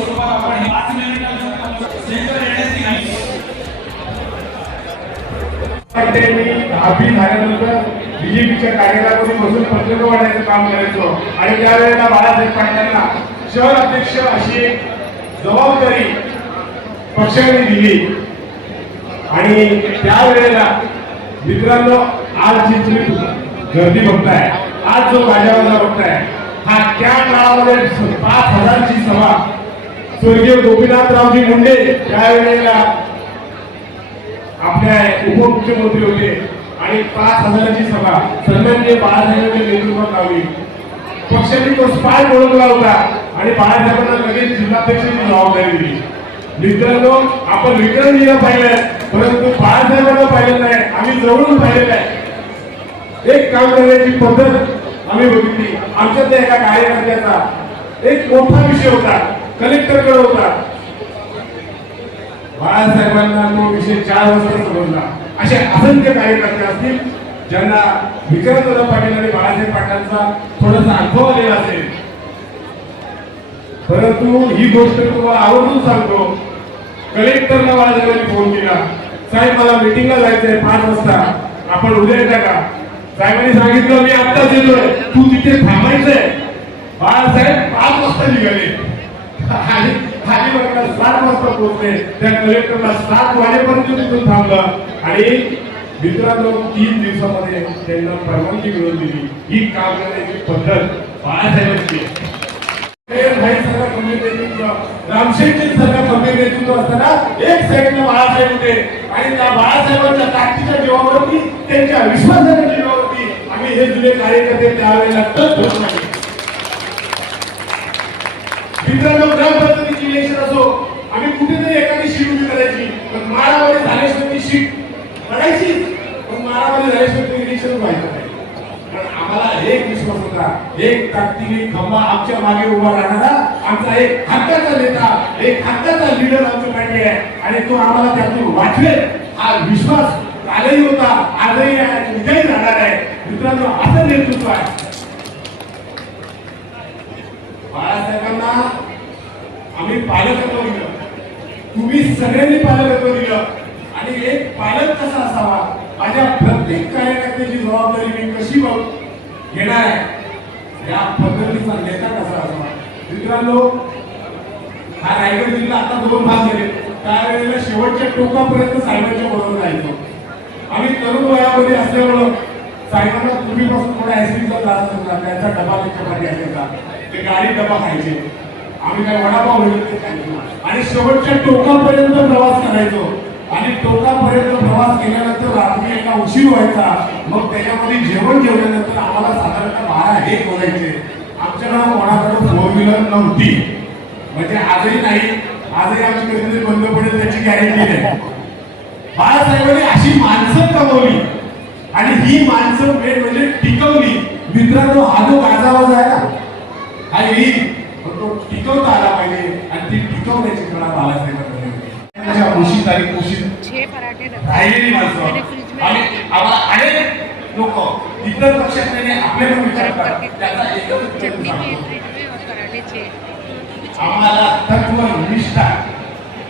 स्वरूपात आपण हे 5 मिनिटांचं सेंटर येण्याची नाही. मी झाल्यानंतर बीजेपीच्या कार्यक्रमामध्ये बसून पत्रक वाढायचं काम करायचो आणि त्यावेळेला बाळासाहेब पाटलांना शहर अध्यक्ष अशी एक जबाबदारी पक्षाने दिली आणि त्यावेळेला मित्रांनो आज जी तुम्ही गर्दी बघताय, आज जो गाजावाजा बघताय, हा त्या काळामध्ये 5,000ची सभा स्वर्गीय गोपीनाथरावजी मुंडे त्यावेळेला आपल्या उपमुख्यमंत्री होते आणि 5,000ची सभा सन्माननीय बाळासाहेबांच्या नेतृत्वात लावली. पक्षाने तो स्पार्क ओळखला होता आणि बाळासाहेबांना लगेच जिल्हाध्यक्षाची जबाबदारी दिली. मित्रांनो आपण विक्रमजीला पाहिलं परंतु बाळासाहेबांना पाहिलं नाही, आम्ही जवळून पाहिलेलं आहे. एक काम करण्याची पद्धत आम्ही बघितली. आमच्यातल्या एका कार्यकर्त्याचा एक मोठा विषय होता, कलेक्टरकडे होता. बाळासाहेबांना तो विषय 4 वाजता समजला. असे असंख्य कार्यकर्ते असतील ज्यांना विक्रमदादा पाटील आणि बाळासाहेब पाटलांचा थोडासा अनुभव आलेला असेल. परंतु ही गोष्ट तुम्हाला आवर्जून सांगतो, कलेक्टरला बाळासाहेबांनी फोन केला, साहेब मला मीटिंगला जायचंय 5 वाजता, आपण उद्या येता का? साहेबांनी सांगितलं मी आत्ताच येतोय, तू तिथे थांबायचंय. बाळासाहेब 5 वाजता निघाले आणि खाली बघा 7 वाजता पोहोचले. त्या कलेक्टरला 7 वाजेपर्यंत तिथून थांबलं आणि मित्रांनो 3 दिवसामध्ये त्यांना परवानगी मिळवून दिली. ही काम करण्याची पद्धत बाळासाहेबांची. रामशेठजींसारखं गंभीर नेतृत्व असताना एक साईडला बाळासाहेब होते आणि त्या बाळासाहेबांच्या ताकदीच्या जीवावरती, त्यांच्या विश्वासाच्या जीवावरती आम्ही हे जुने कार्यकर्ते त्यावेळेला तट धरून आहे. मित्रांनो ग्रामपंचायतीची इलेक्शन असो, आम्ही कुठेतरी एखादी शीट उभी करायची, पण मारामारी झाल्याशिवाय ती शीट पडायची, पण मारामारी झाल्याशिवाय इलेक्शन व्हायचं नाही. आम्हाला एक विश्वास होता, एक ताकदीने खंबा आमच्या मागे उभा राहणारा आमचा एक हक्काचा नेता, एक हक्काचा लीडर आमच्या पाठी आहे आणि तो आम्हाला त्यातून वाचवेल हा विश्वास कालही होता, आजही आहे, उद्याही राहणार आहे. मित्रांनो असं नेतृत्व आहे. बाळासाहेबांना आम्ही पालकत्व दिलं, तुम्ही सगळ्यांनी पालकत्व दिलं आणि एक पालक कसा असावा, माझ्या प्रत्येक कार्यकर्त्याची जबाबदारी मी कशी घेणार आहे, या पद्धतीचा नेता कसा असावा. मित्रांनो हा रायगड जिल्हा आता 2 भाग झाले. त्यावेळेला शेवटच्या टोकापर्यंत साहेबांच्या बरोबर जायचो. आम्ही तरुण वयामध्ये असल्यामुळं साहेबांना पूर्वीपासून थोडा ऍसिडचा त्रास होता, त्यांचा डबा त्यांच्यासाठी असायचा, ते गाडी डबा खायचे, आम्ही काय वडापाव वगैरे आणि शेवटच्या टोकापर्यंत प्रवास करायचो आणि टोकापर्यंत प्रवास केल्यानंतर रात्री एका उशीर व्हायचा. मग त्याच्यामध्ये जेवण जेवल्यानंतर आम्हाला साधारणतः 12-1 वाजायचे. आमच्याकडे कोणाकडे 4 व्हीलर नव्हती, म्हणजे आजही नाही, आजही आमची कधीतरी बंद पडेल त्याची गॅरंटी नाही. बाळासाहेबांनी अशी माणसं कमवली आणि ही माणसं मेन म्हणजे टिकवली. मित्रांनो हा जो गाजावाजा आहे ना, हा येईल पण तो टिकवता आला पाहिजे आणि ती टिकवण्याची कला बाळासाहेबांनी उशीत आणि कुशीत राहिलेली माणसं आणि आम्हाला अनेक लोक इतर पक्षातले आपल्याकडे विचार करतात. त्याचा एकच आम्हाला तत्व निष्ठा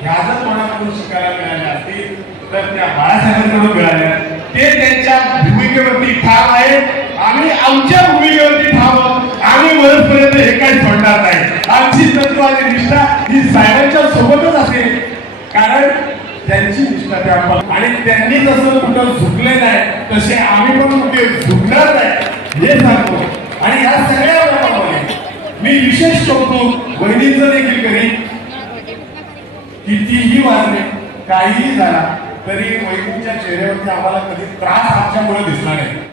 ह्या जर कोणाकडून शिकायला मिळाल्या असतील तर त्या बाळासाहेबांकडून मिळाल्या. ते त्यांच्या भूमिकेवरती ठाम आहेत, आम्ही आमच्या भूमिकेवरती ठाम आहोत. आम्ही वरपर्यंत हे काही सोडणार नाही. आमची तत्व आणि निष्ठा ही साहेबांच्या सोबतच असेल, कारण त्यांची निष्ठा त्या आणि त्यांनी जसं कुठं झुकले नाही तसे आम्ही पण कुठे झुकणार नाही हे सांगतो. आणि या सगळ्या प्रमाणे मी विशेष कौतुक वहिनींचं देखील करीन. कितीही वाजले काहीही झाला तरी वहिनींच्या चेहऱ्यावरती आम्हाला कधी त्रास आमच्यामुळे दिसला नाही.